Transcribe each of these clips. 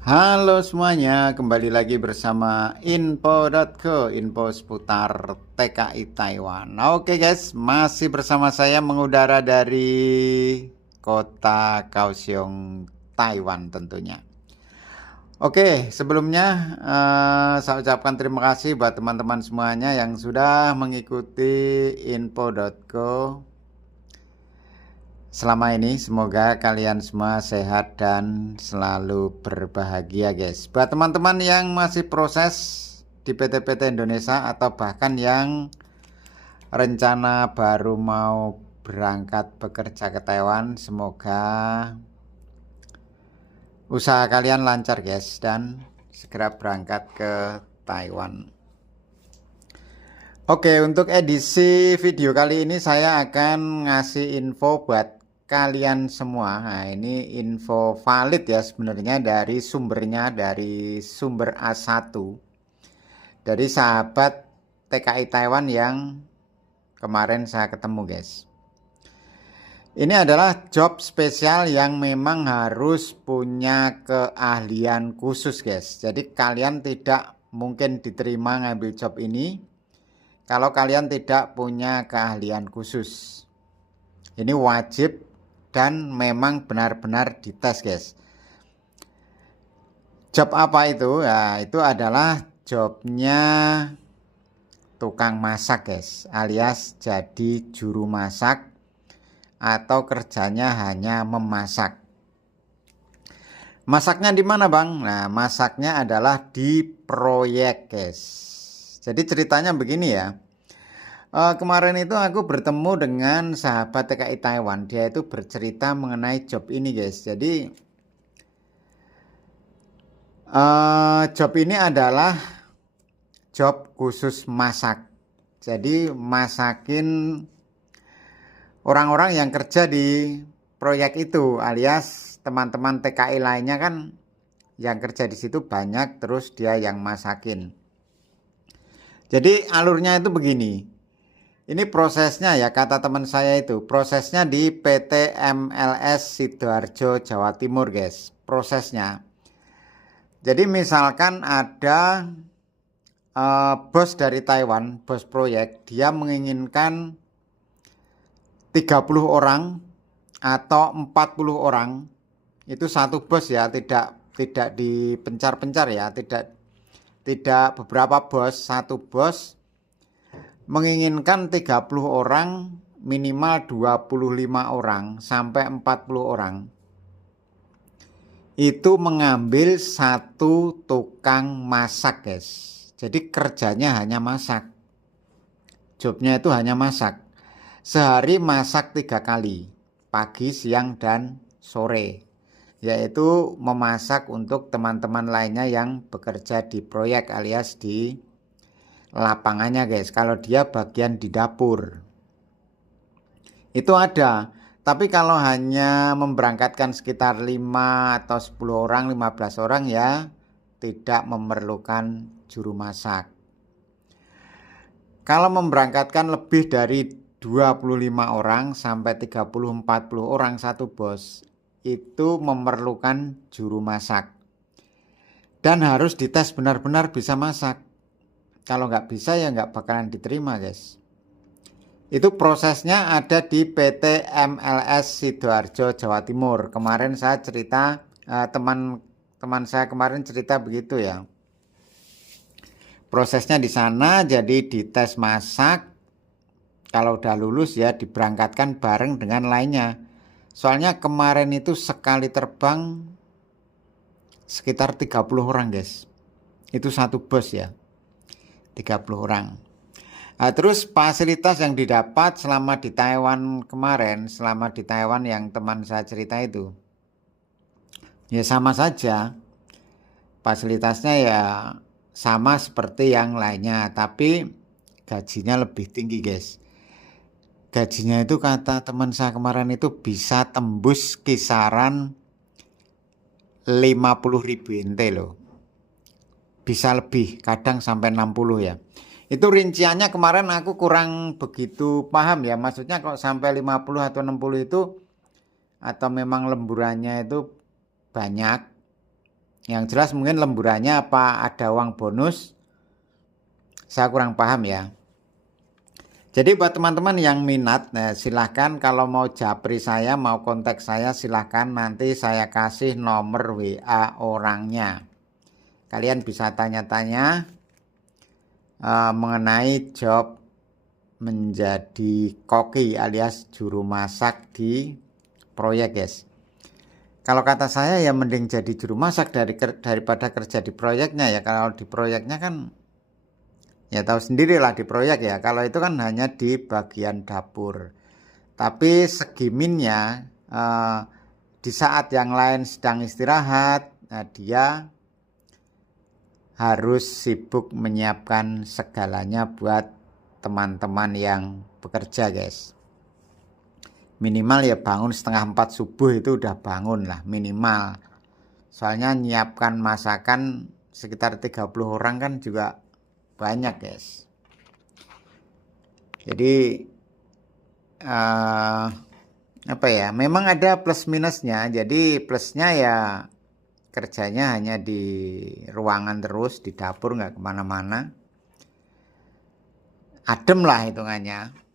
Halo semuanya, kembali lagi bersama info.co, info seputar TKI Taiwan. Oke guys, masih bersama saya mengudara dari kota Kaohsiung, Taiwan tentunya. Oke, sebelumnya saya ucapkan terima kasih buat teman-teman semuanya yang sudah mengikuti info.co selama ini. Semoga kalian semua sehat dan selalu berbahagia guys. Buat teman-teman yang masih proses di PT-PT Indonesia atau bahkan yang rencana baru mau berangkat bekerja ke Taiwan, semoga usaha kalian lancar guys dan segera berangkat ke Taiwan. Oke, untuk edisi video kali ini saya akan ngasih info buat kalian semua. Nah, ini info valid ya sebenarnya dari sumbernya, dari sumber A1. Dari sahabat TKI Taiwan yang kemarin saya ketemu guys. Ini adalah job spesial yang memang harus punya keahlian khusus guys. Jadi kalian tidak mungkin diterima ngambil job ini kalau kalian tidak punya keahlian khusus. Ini wajib dan memang benar-benar dites guys. Job apa itu? Ya, itu adalah jobnya tukang masak guys, alias jadi juru masak atau kerjanya hanya memasak. Masaknya di mana bang? Nah, masaknya adalah di proyek guys. Jadi ceritanya begini ya. Kemarin itu aku bertemu dengan sahabat TKI Taiwan. Dia itu bercerita mengenai job ini guys. Jadi job ini adalah job khusus masak. Jadi masakin orang-orang yang kerja di proyek itu, alias teman-teman TKI lainnya kan yang kerja di situ banyak, terus dia yang masakin. Jadi alurnya itu begini. Ini prosesnya ya, kata teman saya itu, prosesnya di PT MLS Sidoarjo Jawa Timur guys. Prosesnya. Jadi misalkan ada bos dari Taiwan, bos proyek, dia menginginkan 30 orang atau 40 orang. Itu satu bos ya, tidak dipencar-pencar ya, tidak beberapa bos, satu bos menginginkan 30 orang, minimal 25 orang sampai 40 orang. Itu mengambil satu tukang masak guys. Jadi kerjanya hanya masak. Jobnya itu hanya masak. Sehari masak 3 kali, pagi, siang, dan sore. Yaitu memasak untuk teman-teman lainnya yang bekerja di proyek alias di lapangannya guys. Kalau dia bagian di dapur. Itu ada. Tapi kalau hanya memberangkatkan sekitar 5 atau 10 orang, 15 orang ya tidak memerlukan juru masak. Kalau memberangkatkan lebih dari 25 orang sampai 30-40 orang satu bos, itu memerlukan juru masak. Dan harus dites benar-benar bisa masak. Kalau nggak bisa ya nggak bakalan diterima guys. Itu prosesnya ada di PT MLS Sidoarjo Jawa Timur. Kemarin saya cerita, teman saya kemarin cerita begitu ya. Prosesnya di sana jadi dites masak. Kalau udah lulus ya diberangkatkan bareng dengan lainnya. Soalnya kemarin itu sekali terbang sekitar 30 orang guys. Itu satu bos ya. 30 orang. Nah, terus fasilitas yang didapat selama di Taiwan kemarin, selama di Taiwan yang teman saya cerita itu. Ya sama saja. Fasilitasnya ya sama seperti yang lainnya, tapi gajinya lebih tinggi guys. Gajinya itu kata teman saya kemarin itu bisa tembus kisaran 50.000 NT loh. Bisa lebih, kadang sampai 60 ya. Itu rinciannya kemarin aku kurang begitu paham ya. Maksudnya kalau sampai 50 atau 60 itu atau memang lemburannya itu banyak. Yang jelas mungkin lemburannya apa ada uang bonus, saya kurang paham ya. Jadi buat teman-teman yang minat, silahkan kalau mau japri saya, mau kontak saya, silahkan nanti saya kasih nomor WA orangnya. Kalian bisa tanya-tanya mengenai job menjadi koki alias juru masak di proyek, guys. Kalau kata saya ya mending jadi juru masak daripada kerja di proyeknya ya. Kalau di proyeknya kan ya tahu sendirilah di proyek ya. Kalau itu kan hanya di bagian dapur. Tapi segi minnya di saat yang lain sedang istirahat, dia harus sibuk menyiapkan segalanya buat teman-teman yang bekerja, guys. Minimal ya bangun setengah 4 subuh itu udah bangun lah minimal. Soalnya nyiapkan masakan sekitar 30 orang kan juga banyak, guys. Jadi apa ya, memang ada plus minusnya. Jadi plusnya ya kerjanya hanya di ruangan terus, di dapur nggak kemana-mana. Adem lah hitungannya.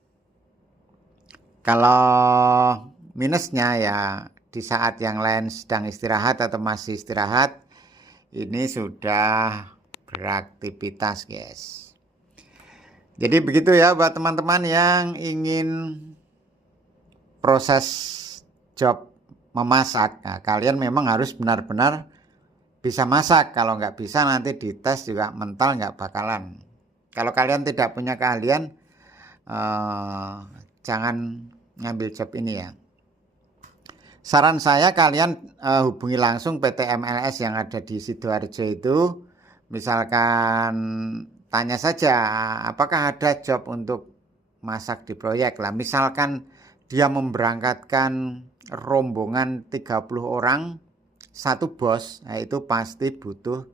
Kalau minusnya ya di saat yang lain sedang istirahat atau masih istirahat, ini sudah beraktivitas, guys. Jadi begitu ya buat teman-teman yang ingin proses job memasak. Nah, kalian memang harus benar-benar bisa masak. Kalau nggak bisa nanti dites juga mental nggak bakalan. Kalau kalian tidak punya keahlian, jangan ngambil job ini ya. Saran saya kalian hubungi langsung PT MLS yang ada di Sidoarjo itu. Misalkan tanya saja apakah ada job untuk masak di proyek lah. Misalkan dia memberangkatkan rombongan 30 orang, satu bos, nah itu pasti butuh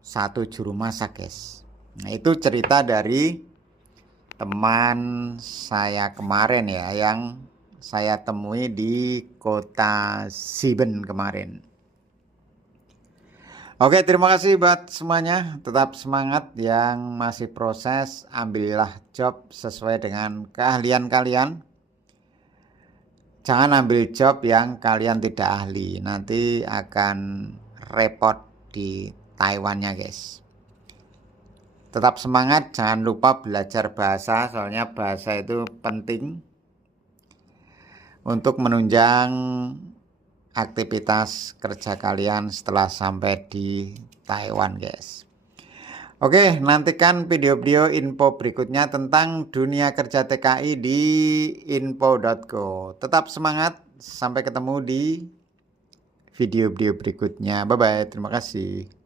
satu juru masak, guys. Nah itu cerita dari teman saya kemarin ya, yang saya temui di kota Siben kemarin. Oke, terima kasih buat semuanya. Tetap semangat yang masih proses. Ambillah job sesuai dengan keahlian kalian. Jangan ambil job yang kalian tidak ahli. Nanti akan repot di Taiwannya, guys. Tetap semangat, jangan lupa belajar bahasa, soalnya bahasa itu penting untuk menunjang aktivitas kerja kalian setelah sampai di Taiwan, guys. Oke, nantikan video-video info berikutnya tentang dunia kerja TKI di info.co. Tetap semangat, sampai ketemu di video-video berikutnya. Bye-bye, terima kasih.